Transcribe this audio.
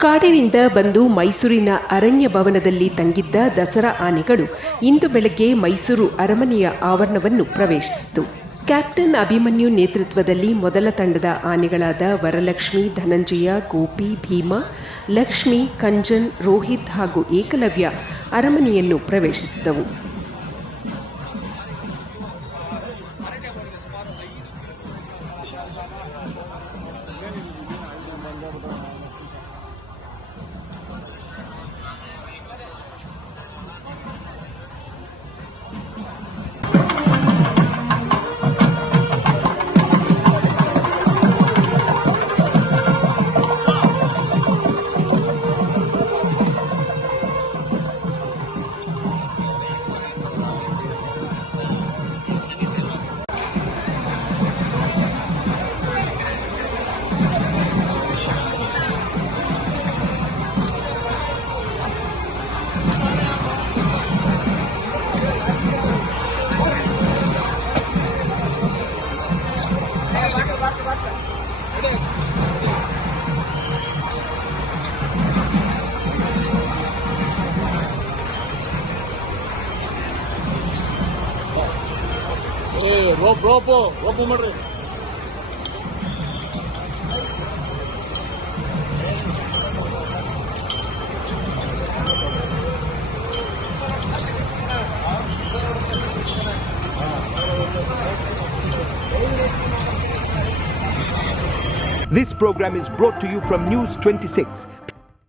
ಕಾಡಿನಿಂದ ಬಂದು ಮೈಸೂರಿನ ಅರಣ್ಯ ಭವನದಲ್ಲಿ ತಂಗಿದ್ದ ದಸರಾ ಆನೆಗಳು ಇಂದು ಬೆಳಗ್ಗೆ ಮೈಸೂರು ಅರಮನೆಯ ಆವರಣವನ್ನು ಪ್ರವೇಶಿಸಿತು. ಕ್ಯಾಪ್ಟನ್ ಅಭಿಮನ್ಯು ನೇತೃತ್ವದಲ್ಲಿ ಮೊದಲ ತಂಡದ ಆನೆಗಳಾದ ವರಲಕ್ಷ್ಮಿ, ಧನಂಜಯ, ಗೋಪಿ, ಭೀಮ, ಲಕ್ಷ್ಮಿ, ಕಂಜನ್, ರೋಹಿತ್ ಹಾಗೂ ಏಕಲವ್ಯ ಅರಮನೆಯನ್ನು ಪ್ರವೇಶಿಸಿದವು. ಏ ರೋಪ್ ರೋಪು ರೋಪು ಮಾಡ್ರಿ This program is brought to you from News 26,